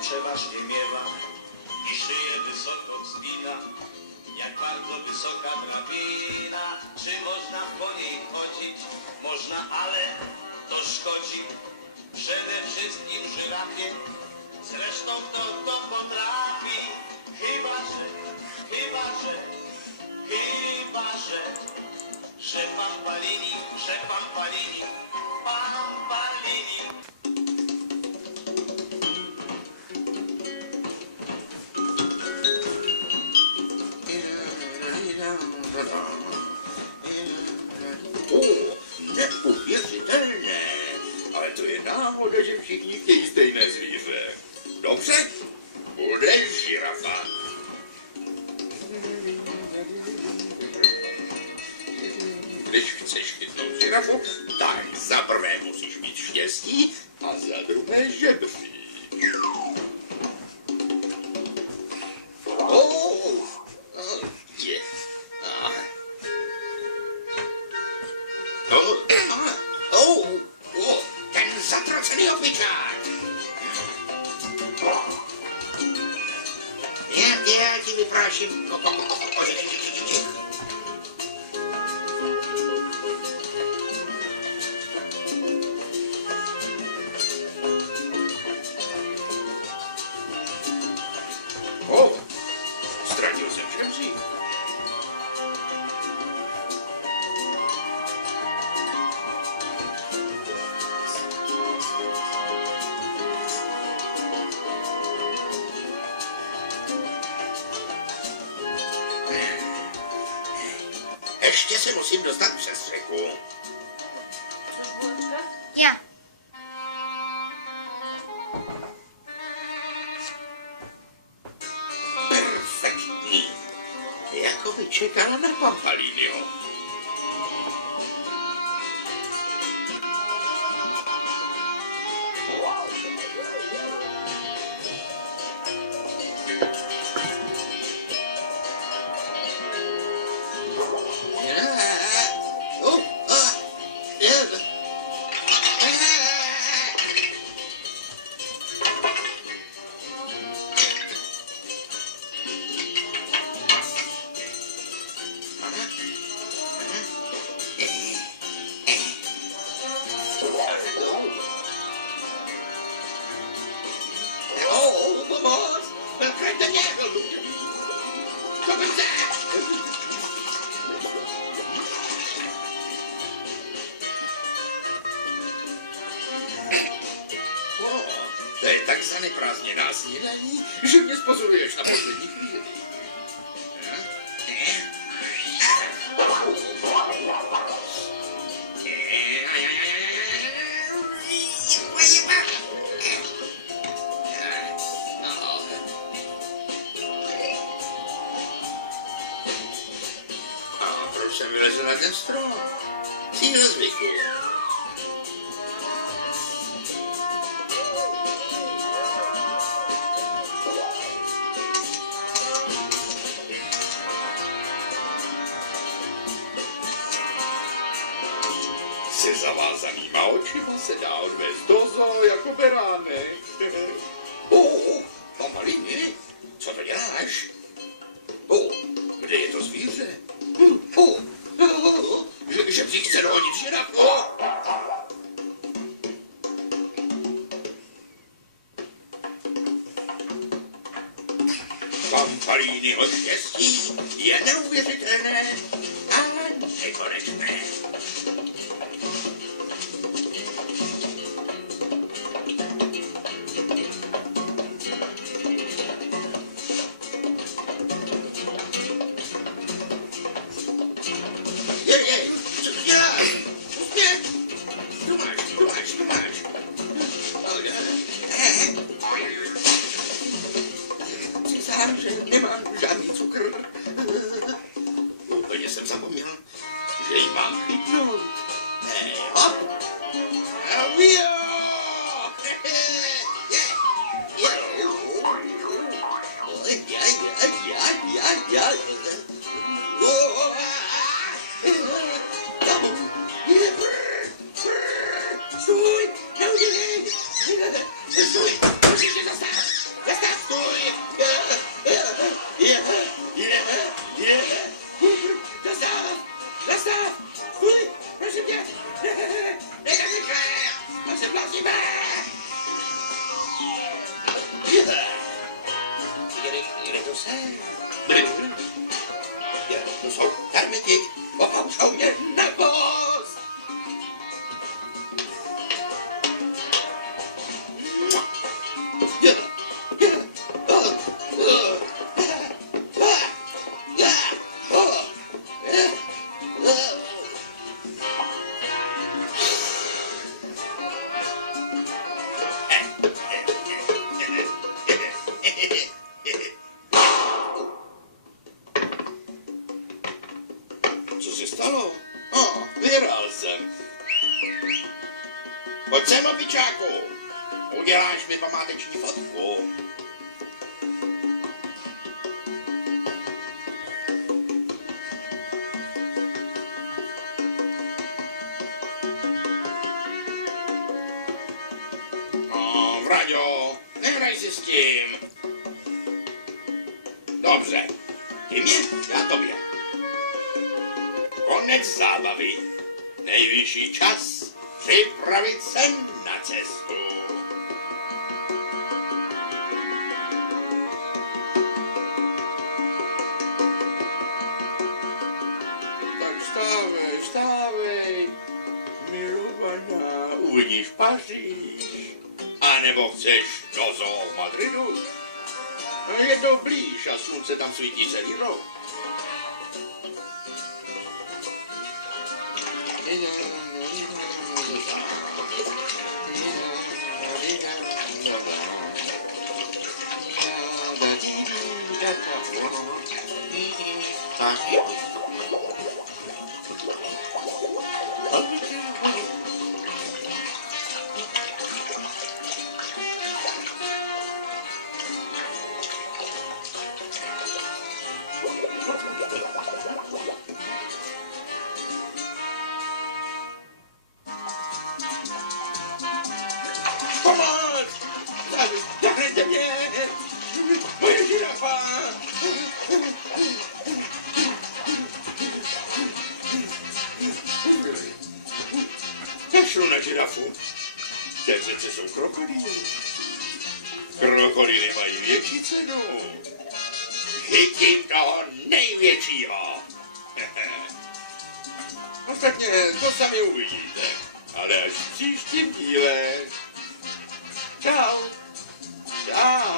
przeważnie miewa i szyję wysoko wspina, jak bardzo wysoka drabina. Czy można po niej chodzić? Można, ale to szkodzi przede wszystkim żyrafie. Zresztą kto to potrafi, chyba że pan Palini, pan Palini. Nepowierzytelne, ale to je náhoda, že všichni chtějí stejné zvíře. Dobře, budeš žirafa. Když chceš chytnout žirafu, tak za prvé musíš mít štěstí a za druhé žebřík. Ten zatracený opičák. Já ti vypráším. Ztratil jsem žebřík. Ještě se musím dostat přes řeku. Já. Perfektní. Jako by čekala na Pampalínyho. Pomoc! Kręte nie! Co by chce? To je tak zaneprázdněná snídaní, že mě spozoruješ na poslední chvíli. Proč jsem vylezl na ten strom? Cíl zvyku. Se zavázanýma očima se dá odvést do zoo jako beránek. Pampalíny, co to děláš? Kde je to zvíře? Žebřík chce dohodit žirafu. Pampalínyho štěstí je neuvěřitelné a nekonečné. Co to děláš? Uspět! Tu máš. Přiznám, že nemám žádný cukr. Úplně jsem zapomněl, že ji mám chytnout. Hop! Avio! Stůj! Neudělej! Stůj! Musíš mě zastat! Nie! Zastaw! Zastaw! Stój! Proszę mnie! Nie zamykaj! Proszę prawdziwe! Ile to sen? To są karmyki! Łapał żołnierz na głos! Co się stało? O, wyrosłem. Pojďme, pičáku. Uděláš mi památeční fotku. No, Vraďo, nehraj si s tím. Dobře, ty mě, já tobě. Konec zábavy. Nejvyšší čas připravit se na cestu. Tak vstávej, vstávej, milovaná, uvidíš Paříž. A nebo chceš do zoo v Madridu? No, je to blíž a slunce tam svítí celý rok. Pomoc! Zachránte mě! Moje žirafa! Kašlu na žirafu. Té přece jsou krokodýly. Krokodýly mají větší cenu. Chytím toho největšího. Ostatně to sami uvidíte. Ale až v příštím díle. Čau. Čau.